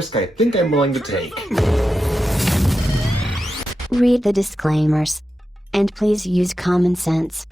risk I think I'm willing to take. Read the disclaimers. And please use common sense.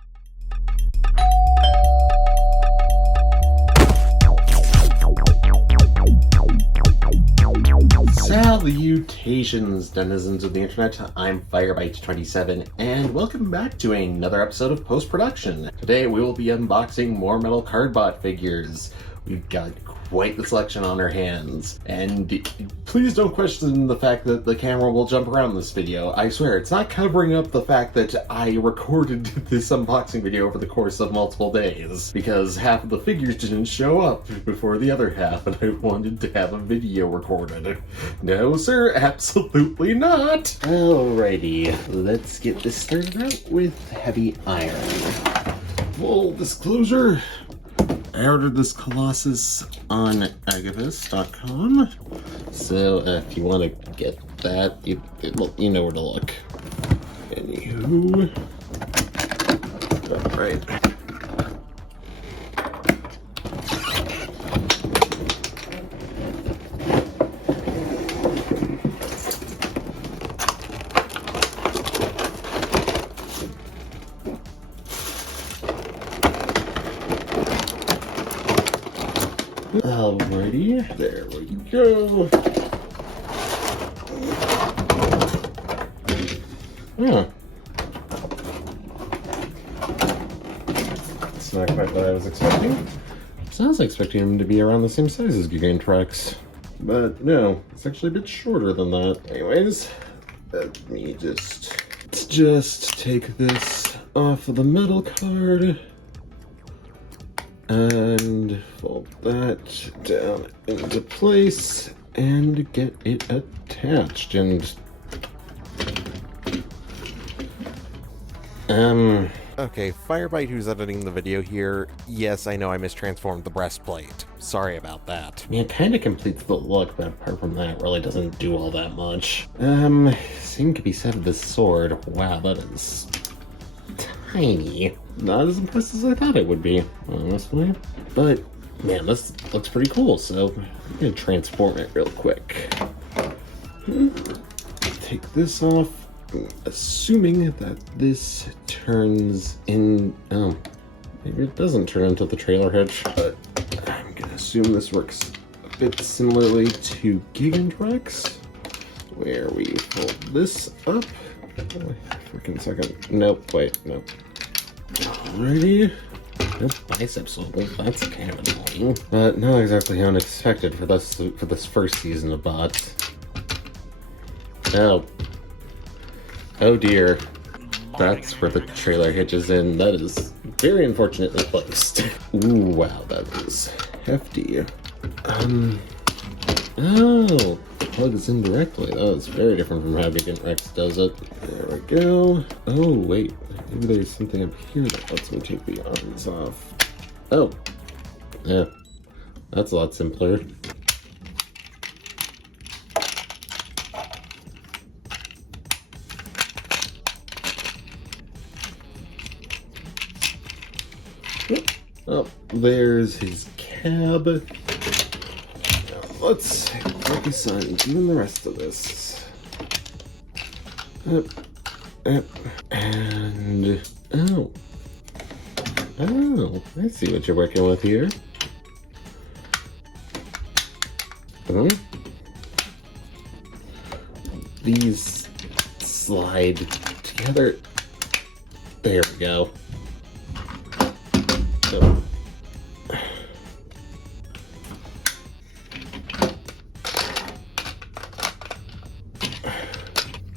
Salutations, denizens of the internet. I'm Firebite27, and welcome back to another episode of Post-Production. Today we will be unboxing more Metal Cardbot figures. We've got quite the selection on our hands, and please don't question the fact that the camera will jump around this video. I swear, it's not covering up the fact that I recorded this unboxing video over the course of multiple days, because half of the figures didn't show up before the other half, and I wanted to have a video recorded. No sir, absolutely not! Alrighty, let's get this started out with heavy iron. Full disclosure, I ordered this Colossus on Agabus.com, so if you want to get that, you know where to look. Anywho, alright. Alrighty, there we go. Yeah. It's not quite what I was expecting. So I was expecting him to be around the same size as Gigantrex. But no, it's actually a bit shorter than that. Anyways, let me just take this off of the metal card. And fold that down into place and get it attached. And okay, Firebite, who's editing the video here, yes, I know I mistransformed the breastplate. Sorry about that. I mean, it kind of completes the look, but apart from that, it really doesn't do all that much. Same could be said of this sword. Wow, that is tiny. Not as impressed as I thought it would be, honestly. But, man, this looks pretty cool, so I'm gonna transform it real quick. Take this off, assuming that this turns in... Oh, maybe it doesn't turn into the trailer hitch, but I'm gonna assume this works a bit similarly to Gigantrex, where we fold this up. Freaking second. Nope, wait, nope. Alrighty. No bicep swivel, that's kind of annoying. But not exactly unexpected for this first season of bots. Oh. Oh dear. That's where the trailer hitches in. That is very unfortunately placed. Ooh, wow, that is hefty. Oh, plugs in directly. That is very different from how Gigantrex does it. There we go. Oh, wait. Maybe there's something up here that lets me take the arms off. Oh. Yeah. That's a lot simpler. Oh, there's his cab. Now let's focus on doing the rest of this. And oh, I see what you're working with here. These slide together. There we go.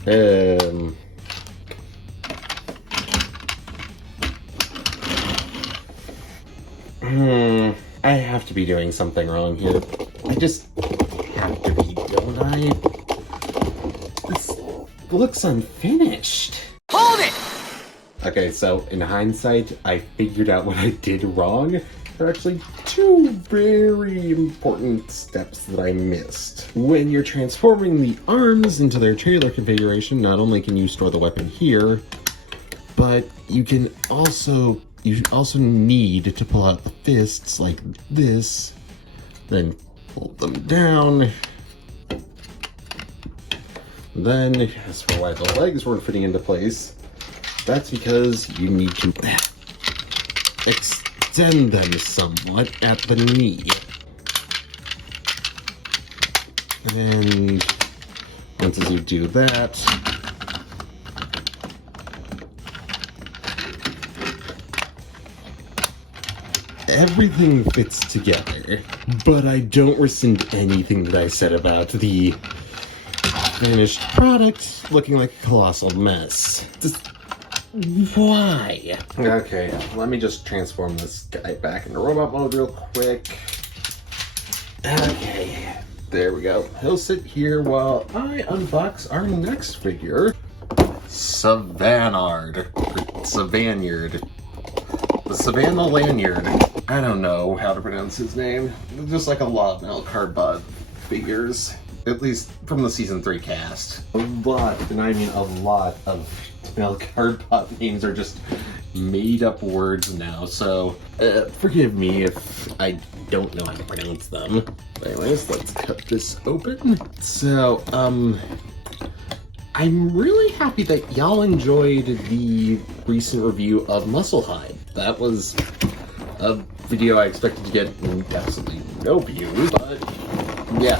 Oh. I have to be doing something wrong here. I just have to be, don't I? This looks unfinished. Hold it! Okay, so in hindsight, I figured out what I did wrong. There are actually two very important steps that I missed. When you're transforming the arms into their trailer configuration, not only can you store the weapon here, but you also need to pull out the fists like this, then fold them down, Then, as for why the legs weren't fitting into place, that's because you need to extend them somewhat at the knee. And once you do that, everything fits together. But I don't rescind anything that I said about the finished product looking like a colossal mess. Just why? Okay, let me just transform this guy back into robot mode real quick. Okay, there we go. He'll sit here while I unbox our next figure, Savannard. Savannard. The Savannah Lanyard. I don't know how to pronounce his name. Just like a lot of Metal Cardbot figures. At least from the Season 3 cast. A lot, and I mean a lot of Metal Cardbot names are just made up words now, so forgive me if I don't know how to pronounce them. Anyways, let's cut this open. So, I'm really happy that y'all enjoyed the recent review of Muscle Hide. That was a video I expected to get absolutely no views, but yeah,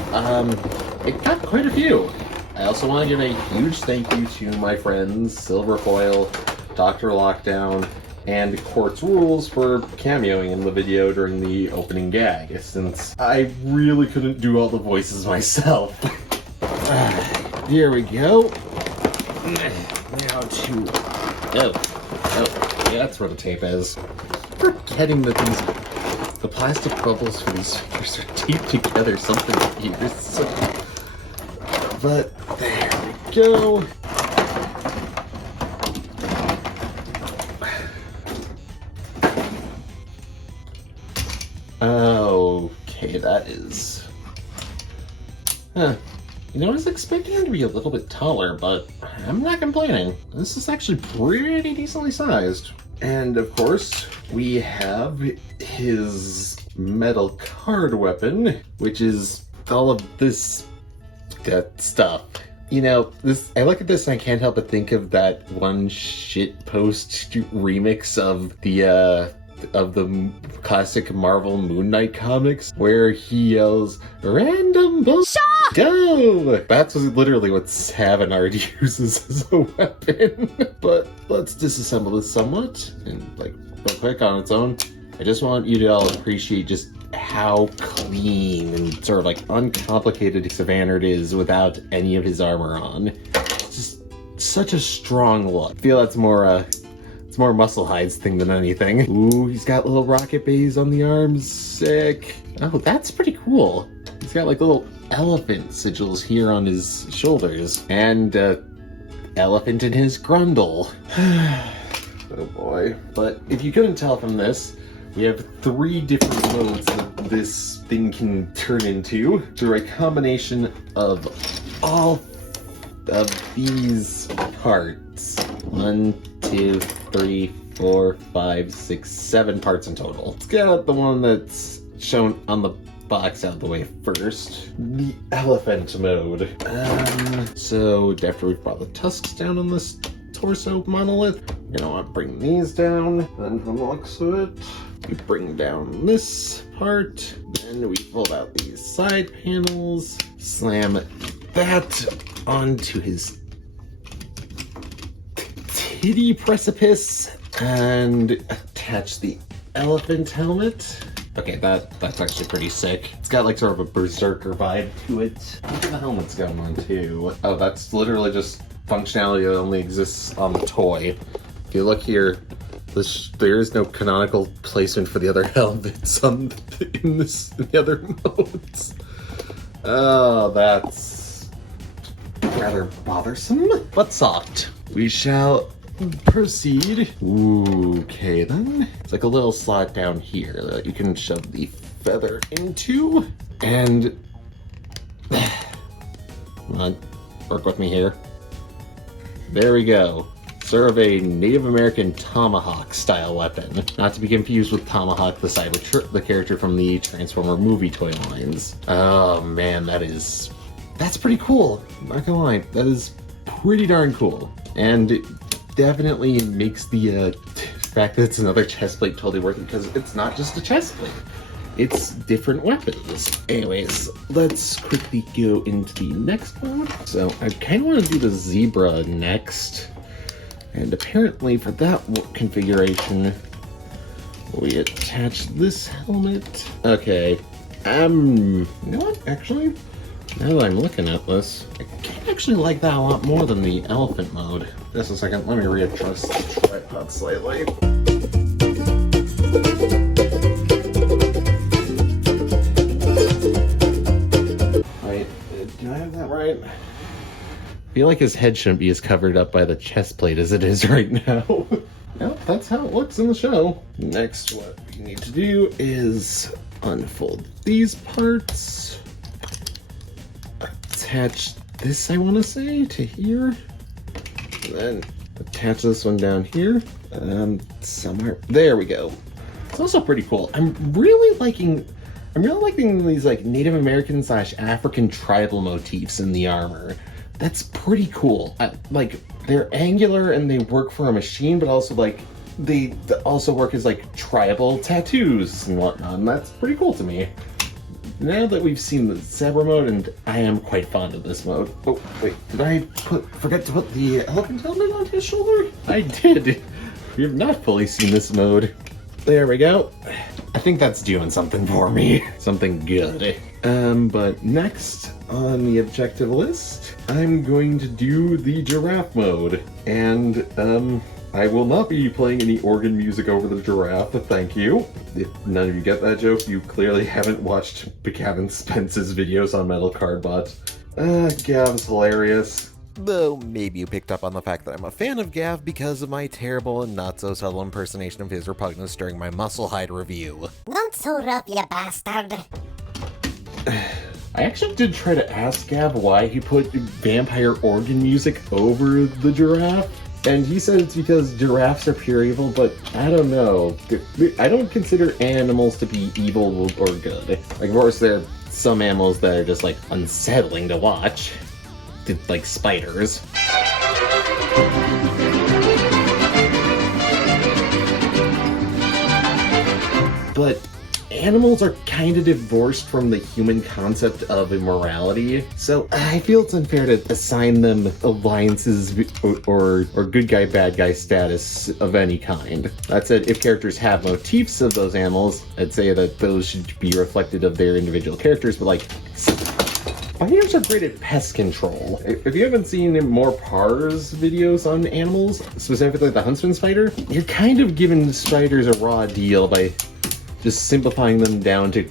it got quite a few. I also want to give a huge thank you to my friends Silverfoil, Dr. Lockdown, and Quartz Rules for cameoing in the video during the opening gag, since I really couldn't do all the voices myself. Here we go. Now to... Oh, yeah, that's where the tape is. Forgetting that the plastic bubbles for these figures are taped together something here. So, but there we go. Okay, that is... Huh. You know, I was expecting him to be a little bit taller, but I'm not complaining. This is actually pretty decently sized. And of course, we have his metal card weapon, which is all of this stuff. You know, I look at this and I can't help but think of that one shitpost remix of the classic Marvel Moon Knight comics where he yells, "Random bullshit, go!" That's literally what Savannard uses as a weapon. But let's disassemble this somewhat, and like real quick on its own. I just want you to all appreciate just how clean and sort of like uncomplicated Savannard is without any of his armor on. It's just such a strong look. I feel that's more it's more Muscle Hide's thing than anything. Ooh, he's got little rocket bays on the arms. Sick. Oh, that's pretty cool. He's got like little elephant sigils here on his shoulders. And elephant in his grundle. Oh boy. But if you couldn't tell from this, we have 3 different modes that this thing can turn into through a combination of all of these parts. 1, 2, 3, 4, 5, 6, 7 parts in total. Let's get out the one that's shown on the box out of the way first. The elephant mode. So after we've brought the tusks down on this torso monolith, you're gonna want to bring these down. Then from the looks of it, we bring down this part. Then we fold out these side panels. Slam that onto his titty precipice and attach the elephant helmet. Okay, that's actually pretty sick. It's got like sort of a berserker vibe to it. Look at the helmet's going on too. Oh, that's literally just functionality that only exists on the toy. If you look here, there is no canonical placement for the other helmets in the other modes. Oh, that's rather bothersome, but soft. We shall proceed. Ooh, okay then. It's like a little slot down here that you can shove the feather into. And come on, work with me here. There we go. Sort of a Native American Tomahawk style weapon. Not to be confused with Tomahawk the character from the Transformer movie toy lines. Oh man, that is that's pretty cool. I'm not gonna lie, that is pretty darn cool. And it definitely makes the fact that it's another chest plate totally worth it, because it's not just a chest plate. It's different weapons. Anyways, let's quickly go into the next one. So I kind of want to do the zebra next. And apparently for that configuration, we attach this helmet. Okay. You know what? Actually, now that I'm looking at this, I can actually like that a lot more than the elephant mode. Just a second, let me readjust the tripod slightly. Wait, do I have that right? I feel like his head shouldn't be as covered up by the chest plate as it is right now. Well, that's how it looks in the show. Next, what we need to do is unfold these parts. Attach this, I want to say, to here. And then attach this one down here. Somewhere. There we go. It's also pretty cool. I'm really liking these like Native American / African tribal motifs in the armor. That's pretty cool. Like, they're angular and they work for a machine, but also like they also work as like tribal tattoos and whatnot, and that's pretty cool to me. Now that we've seen the zebra mode, and I am quite fond of this mode. Oh wait, did I forget to put the elephant helmet on his shoulder? I did. We have not fully seen this mode. There we go. I think that's doing something for me. Something good. But next on the objective list, I'm going to do the giraffe mode. And, I will not be playing any organ music over the giraffe, thank you. If none of you get that joke, you clearly haven't watched Gavin Spence's videos on Metal Cardbot. Gav's hilarious. Though maybe you picked up on the fact that I'm a fan of Gav because of my terrible and not so subtle impersonation of his repugnance during my Muscle Hide review. Not so rough, you bastard. I actually did try to ask Gav why he put vampire organ music over the giraffe. And he said it's because giraffes are pure evil, but I don't know. I don't consider animals to be evil or good. Like, of course, there are some animals that are just, like, unsettling to watch. Like spiders. But animals are kind of divorced from the human concept of immorality, so I feel it's unfair to assign them alliances or good guy, bad guy status of any kind. That said, if characters have motifs of those animals, I'd say that those should be reflected of their individual characters, but like, spiders are great at pest control. If you haven't seen more Pars videos on animals, specifically the huntsman spider, you're kind of giving spiders a raw deal by just simplifying them down to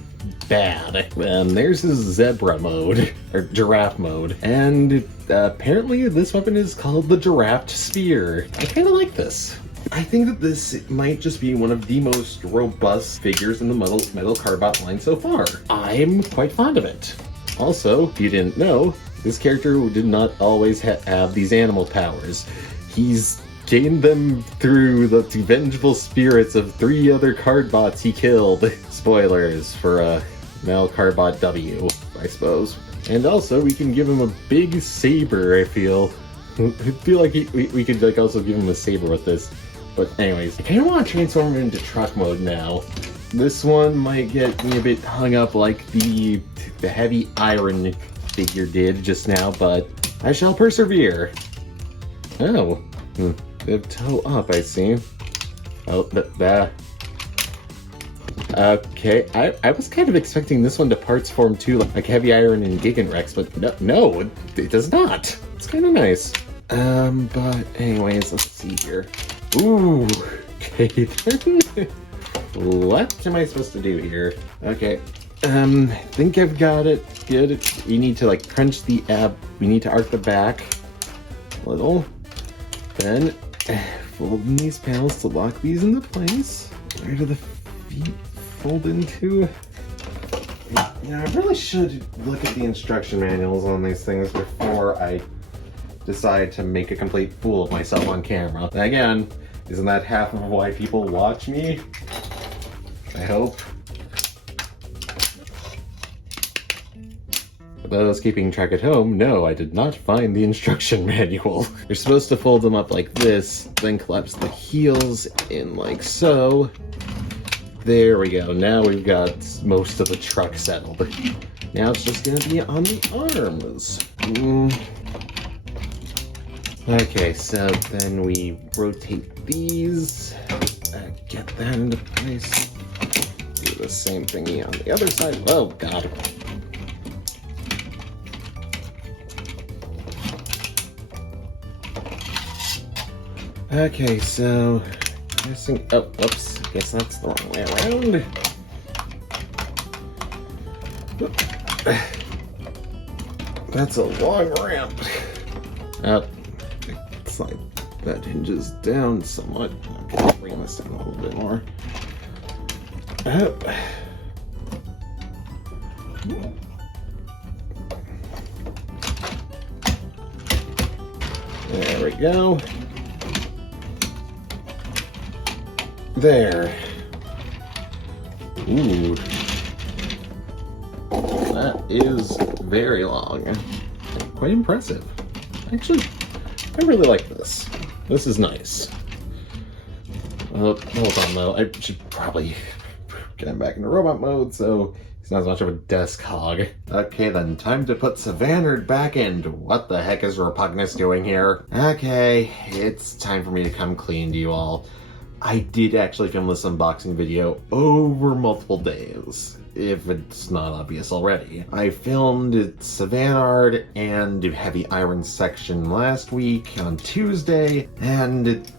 bad. There's his zebra mode, or giraffe mode, and apparently this weapon is called the Giraffe Spear. I kind of like this. I think that this might just be one of the most robust figures in the Metal Cardbot line so far. I'm quite fond of it. Also, if you didn't know, this character did not always have these animal powers. He's gained them through the vengeful spirits of 3 other Cardbots he killed. Spoilers for Metal Cardbot W, I suppose. And also, we can give him a big saber, I feel. I feel like we could like also give him a saber with this. But anyways, I kind of want to transform him into truck mode now. This one might get me a bit hung up like the heavy iron figure did just now, but I shall persevere. Oh, they have toe up, I see. Oh, okay, I was kind of expecting this one to parts form too, like Heavy Iron and Giganrex, but no, it does not. It's kind of nice. But anyways, let's see here. Ooh, okay then. What am I supposed to do here? Okay, I think I've got it. Good. You need to like crunch the ab. We need to arc the back a little. Then fold in these panels to lock these into place. Where do the feet fold into? Yeah, I really should look at the instruction manuals on these things before I decide to make a complete fool of myself on camera. And again, isn't that half of why people watch me? I hope. those keeping track at home, no, I did not find the instruction manual. You're supposed to fold them up like this, then collapse the heels in like so. There we go. Now we've got most of the truck settled. Now it's just going to be on the arms. Okay, so then we rotate these, get that into place. Do the same thingy on the other side. Oh, God. Okay, so guessing. Oh, whoops. Guess that's the wrong way around. That's a long ramp. Up. It's like that hinges down somewhat. Okay, bring this down a little bit more. Up. There we go. There. Ooh. That is very long. Quite impressive. Actually, I really like this. This is nice. Hold on though. I should probably get him back into robot mode so he's not as much of a desk hog. Okay then, time to put Savannah back in. What the heck is Repugnus doing here? Okay, it's time for me to come clean to you all. I did actually film this unboxing video over multiple days, if it's not obvious already. I filmed Savannah and Heavy Iron section last week on Tuesday, and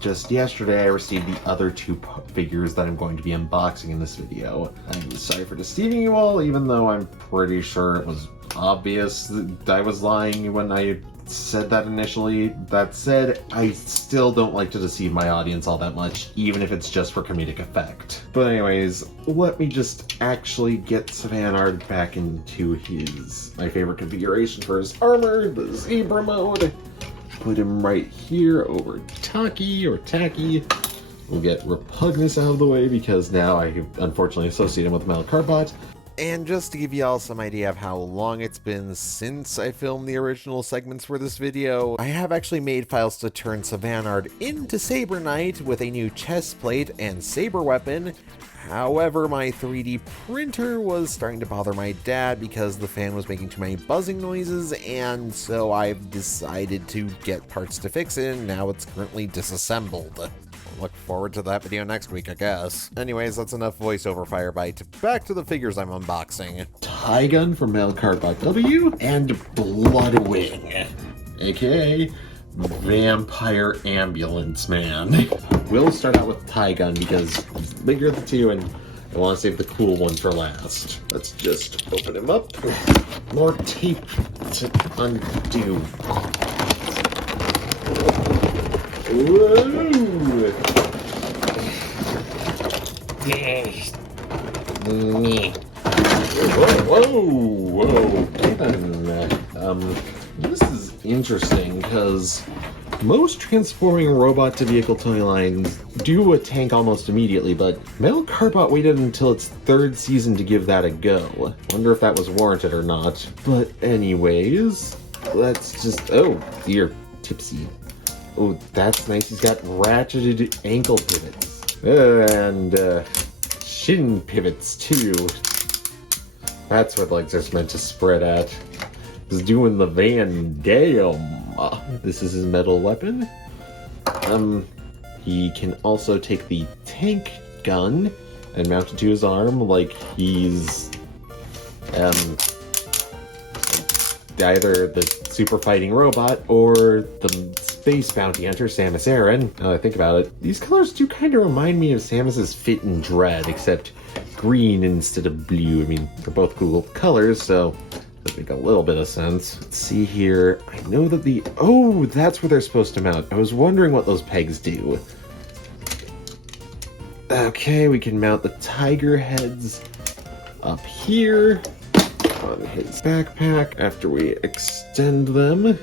just yesterday I received the other two figures that I'm going to be unboxing in this video. I'm sorry for deceiving you all, even though I'm pretty sure it was obvious that I was lying when I said that initially. That said, I still don't like to deceive my audience all that much, even if it's just for comedic effect. But anyways, let me just actually get Savannah back into my favorite configuration for his armor, the zebra mode. Put him right here over Taki. We'll get Repugnus out of the way because now I unfortunately associate him with Metal Cardbot. And just to give you all some idea of how long it's been since I filmed the original segments for this video, I have actually made files to turn Savannah into Saber Knight with a new chest plate and saber weapon. However, my 3D printer was starting to bother my dad because the fan was making too many buzzing noises, and so I've decided to get parts to fix it, and now it's currently disassembled. Look forward to that video next week, I guess. Anyways, that's enough voiceover Firebite. Back to the figures I'm unboxing. Tygun from Metal Cardbot W and Bloodwing, aka Vampire Ambulance Man. We'll start out with Tygun because it's the bigger of the two and I want to save the cool one for last. Let's just open him up. More tape to undo. Whoa! Whoa! This is interesting because most transforming robot to vehicle toy lines do a tank almost immediately, but Metal Cardbot waited until its third season to give that a go. Wonder if that was warranted or not. But anyways, let's just... Oh, dear, tipsy. Oh, that's nice. He's got ratcheted ankle pivots. And shin pivots, too. That's what legs are meant to spread at. He's doing the Van Damme. This is his metal weapon. He can also take the tank gun and mount it to his arm like he's either the super fighting robot or the space bounty hunter Samus Aran. Now that I think about it, these colors do kind of remind me of Samus's Fit and Dread, except green instead of blue. I mean, they're both cool colors, so that make a little bit of sense. Let's see here. I know that oh, that's where they're supposed to mount. I was wondering what those pegs do. Okay, we can mount the tiger heads up here on his backpack after we extend them,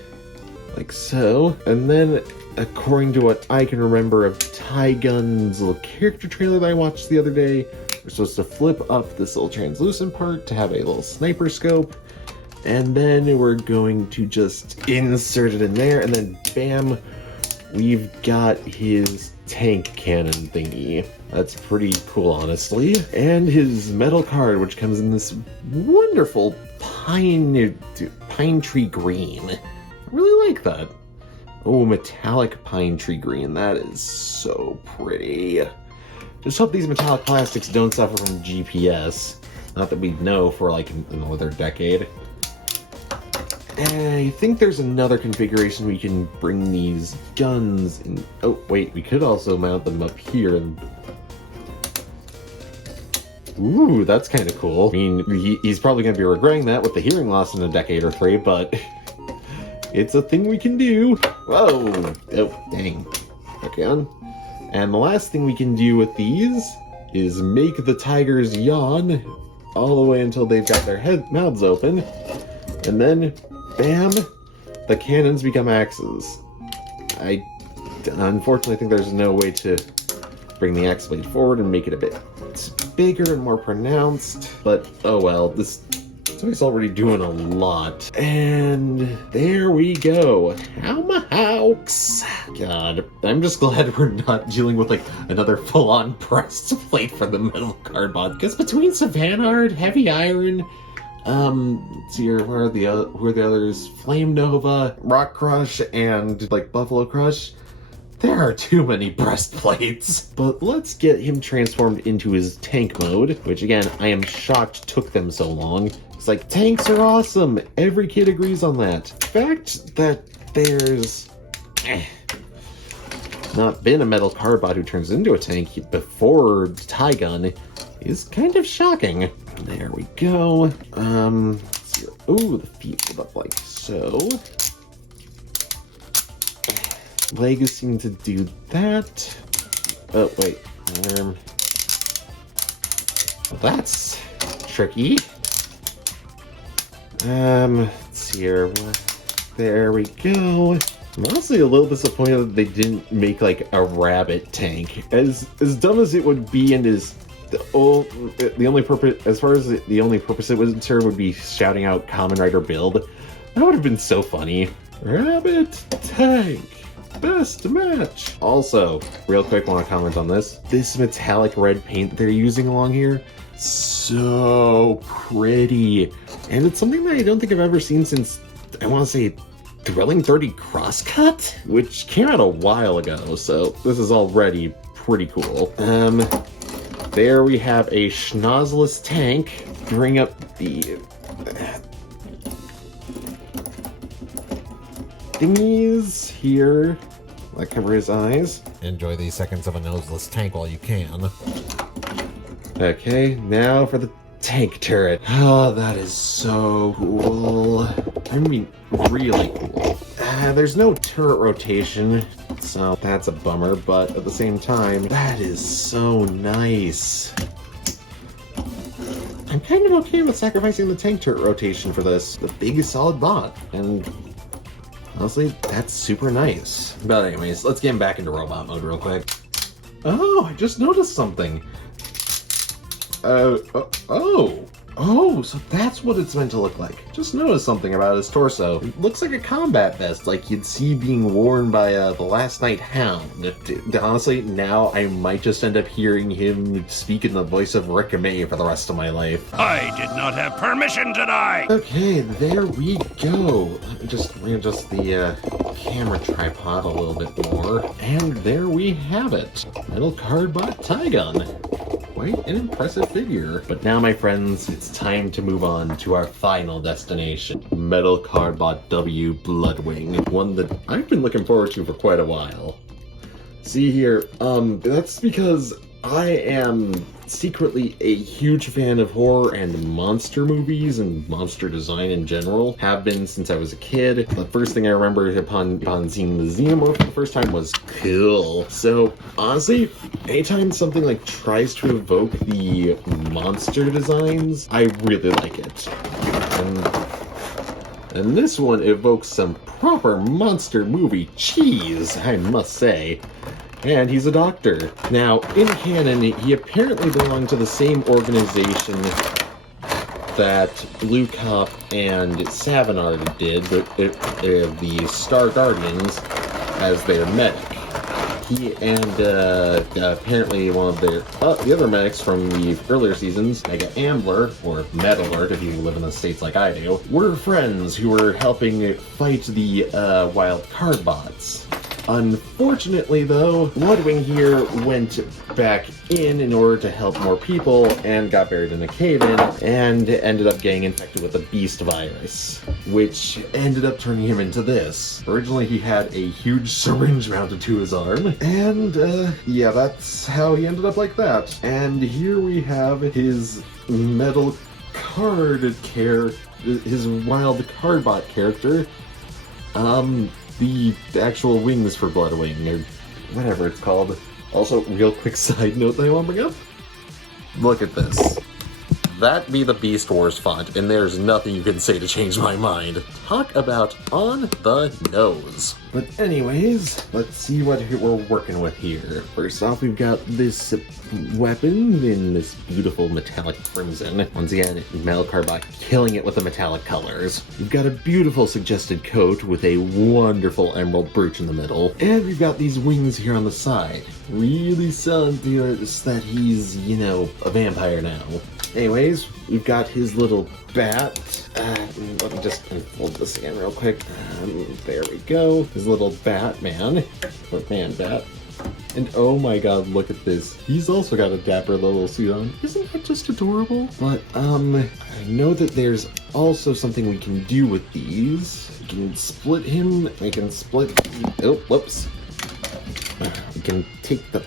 like so. And then, according to what I can remember of Tygun's little character trailer that I watched the other day, we're supposed to flip up this little translucent part to have a little sniper scope, And then we're going to just insert it in there, and then bam, we've got his tank cannon thingy. That's pretty cool, honestly. And his metal card, which comes in this wonderful pine tree green. I really like that. Oh, metallic pine tree green. That is so pretty. Just hope these metallic plastics don't suffer from GPS. Not that we know for like another decade. I think there's another configuration we can bring these guns in. Oh, wait, we could also mount them up here. Ooh, that's kind of cool. I mean, he's probably going to be regretting that with the hearing loss in a decade or three, but it's a thing we can do. Whoa! Oh, dang. Okay, on. And the last thing we can do with these is make the tigers yawn all the way until they've got their mouths open. And then, bam, the cannons become axes. I unfortunately think there's no way to bring the axe blade forward and make it a bit bigger and more pronounced. But, oh well, this toy's already doing a lot. And there we go. Howks. God, I'm just glad we're not dealing with like another full-on breastplate for the Metal Cardbot. Because between Savannard, Heavy Iron, let's see here, who are the others? Flame Nova, Rock Crush, and like Buffalo Crush. There are too many breastplates. But let's get him transformed into his tank mode, which again, I am shocked took them so long. It's like, tanks are awesome. Every kid agrees on that. The fact that there's not been a Metal Cardbot who turns into a tank before Tygun is kind of shocking. There we go. Let's see. Ooh, the feet hold up like so. Legs seem to do that. Oh, wait. Well, that's tricky. Let's see here. There we go. I'm honestly a little disappointed that they didn't make like a rabbit tank. As dumb as it would be, and the only purpose, as far as the only purpose it would serve would be shouting out Kamen Rider build. That would have been so funny. Rabbit tank. Best match. Also, real quick, want to comment on this. This metallic red paint they're using along here, so pretty. And it's something that I don't think I've ever seen since, I want to say, Thrilling 30 Crosscut, which came out a while ago, so this is already pretty cool. There we have a schnozzless tank. Bring up the thingies here that cover his eyes. Enjoy these seconds of a noseless tank while you can. Okay, now for the tank turret. Oh, that is so cool. I mean, really cool. There's no turret rotation, so that's a bummer, but at the same time, that is so nice. I'm kind of okay with sacrificing the tank turret rotation for this. The big solid bot, and honestly, that's super nice. But anyways, let's get him back into robot mode real quick. Oh, I just noticed something. Oh, so that's what it's meant to look like. Just noticed something about his torso. It looks like a combat vest, like you'd see being worn by the Last Night Hound. Honestly, now I might just end up hearing him speak in the voice of Rick May for the rest of my life. I did not have permission to die! Okay, there we go. Let me just readjust the camera tripod a little bit more. And there we have it. Metal Cardbot Tygun. Quite an impressive figure. But now, my friends, it's time to move on to our final destination. Metal Cardbot W Bloodwing. One that I've been looking forward to for quite a while. See here, that's because I am secretly a huge fan of horror and monster movies and monster design in general. Have been since I was a kid. The first thing I remember upon seeing the Xenomorph for the first time was cool. So honestly, anytime something like tries to evoke the monster designs, I really like it. And this one evokes some proper monster movie cheese, I must say. And he's a doctor. Now, in canon, he apparently belonged to the same organization that Blue Cop and Savinard did, the Star Guardians, as their medic. He and apparently one of their the other medics from the earlier seasons, Mega Ambler, or Metal Alert if you live in the States like I do, were friends who were helping fight the wild cardbots. Unfortunately, though, Bloodwing here went back in order to help more people and got buried in a cave-in and ended up getting infected with the beast virus, which ended up turning him into this. Originally, he had a huge syringe mounted to his arm, and yeah, that's how he ended up like that. And here we have his Metal his wild Cardbot character, the actual wings for Bloodwing, or whatever it's called. Also, real quick side note that I want to bring up. Look at this. That be the Beast Wars font, and there's nothing you can say to change my mind. Talk about on the nose. But anyways, let's see what we're working with here. First off, we've got this weapon in this beautiful metallic crimson. Once again, Metal Cardbot killing it with the metallic colors. We've got a beautiful suggested coat with a wonderful emerald brooch in the middle. And we've got these wings here on the side. Really selling us that he's, you know, a vampire now. Anyways, we've got his little bat. Let me just unfold this again real quick. There we go. His little Batman. Or man-bat. And oh my god, look at this. He's also got a dapper little suit on. Isn't that just adorable? But, I know that there's also something we can do with these. We can split him. We can split... Oh, whoops. We can take the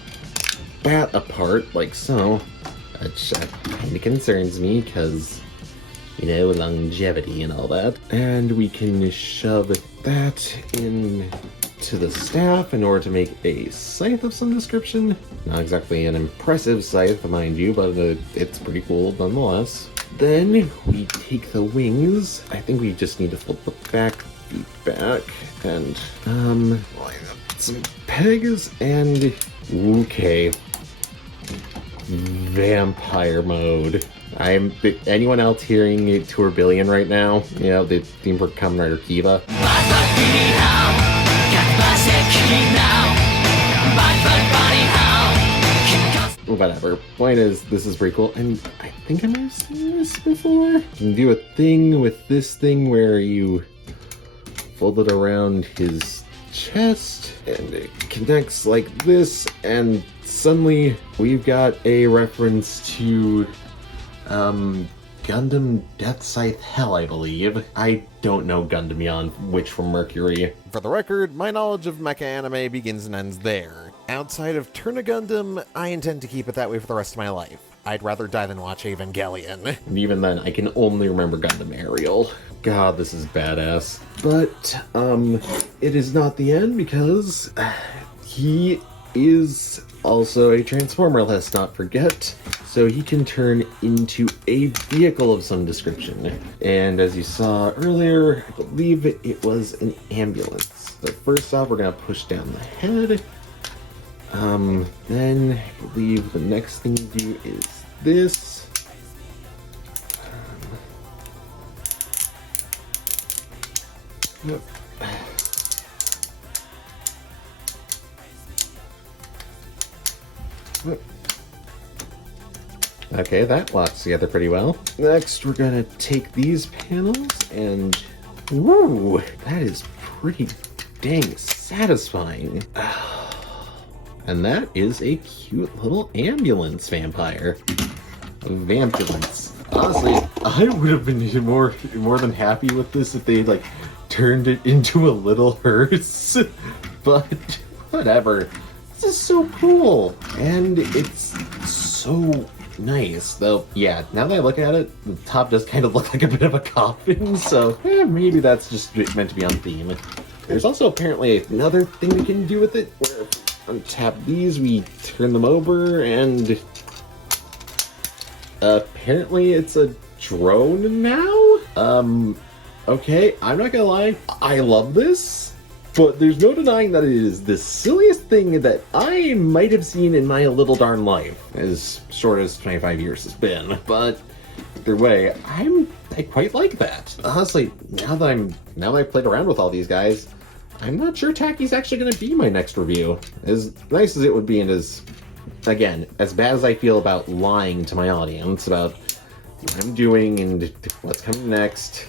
bat apart, like so. Which kind of concerns me, because, you know, longevity and all that. And we can shove that into the staff in order to make a scythe of some description. Not exactly an impressive scythe, mind you, but it's pretty cool nonetheless. Then we take the wings. I think we just need to flip the feet back, and line up some pegs, and okay. Vampire mode. Anyone else hearing a Tourbillon right now? You know, the theme for Kamen Rider Kiva? Whatever. Point is, this is pretty cool, and I think I might have seen this before. You can do a thing with this thing where you fold it around his chest, and it connects like this, and suddenly we've got a reference to Gundam Death Scythe Hell, I believe. I don't know Gundam Beyond Witch from Mercury. For the record, my knowledge of mecha anime begins and ends there. Outside of Turna Gundam, I intend to keep it that way for the rest of my life. I'd rather die than watch Evangelion. And even then, I can only remember Gundam Ariel. God, this is badass. But, it is not the end, because he is also a transformer, let's not forget. So he can turn into a vehicle of some description. And as you saw earlier, I believe it was an ambulance. So first off, we're going to push down the head. Then I believe the next thing to do is this. Okay, that locks together pretty well. Next, we're gonna take these panels and... Woo! That is pretty dang satisfying. And that is a cute little ambulance vampire. Vampulance. Honestly, I would have been more than happy with this if they, like, turned it into a little hearse. But, whatever. This is so cool. And it's so nice. Though, yeah, now that I look at it, the top does kind of look like a bit of a coffin, so maybe that's just meant to be on theme. There's also apparently another thing we can do with it, where untap these, we turn them over, and apparently it's a drone now? Okay, I'm not gonna lie, I love this, but there's no denying that it is the silliest thing that I might have seen in my little darn life, as short as 25 years has been. But Either way, I quite like that. Honestly, now that I've played around with all these guys, I'm not sure Tacky's actually going to be my next review. As nice as it would be, and as bad as I feel about lying to my audience about what I'm doing and what's coming next,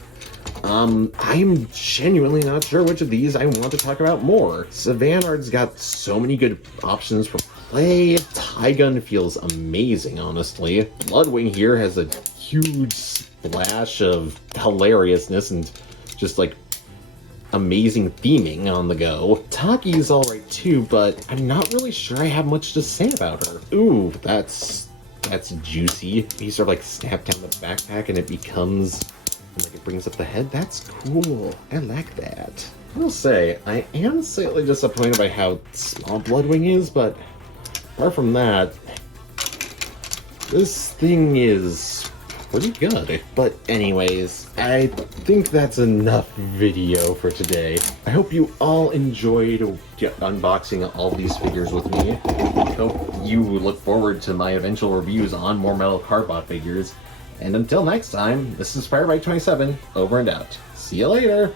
I'm genuinely not sure which of these I want to talk about more. Savannard's got so many good options for play. Tygun feels amazing, honestly. Bloodwing here has a huge splash of hilariousness and just like amazing theming on the go. Taki's alright too, but I'm not really sure I have much to say about her. Ooh, that's juicy. You sort of like snap down the backpack and it becomes like it brings up the head. That's cool. I like that. I will say, I am slightly disappointed by how small Bloodwing is, but apart from that, this thing is pretty good. But anyways, I think that's enough video for today. I hope you all enjoyed unboxing all these figures with me. I hope you look forward to my eventual reviews on more Metal Cardbot figures. And until next time, this is Firebite27, over and out. See you later!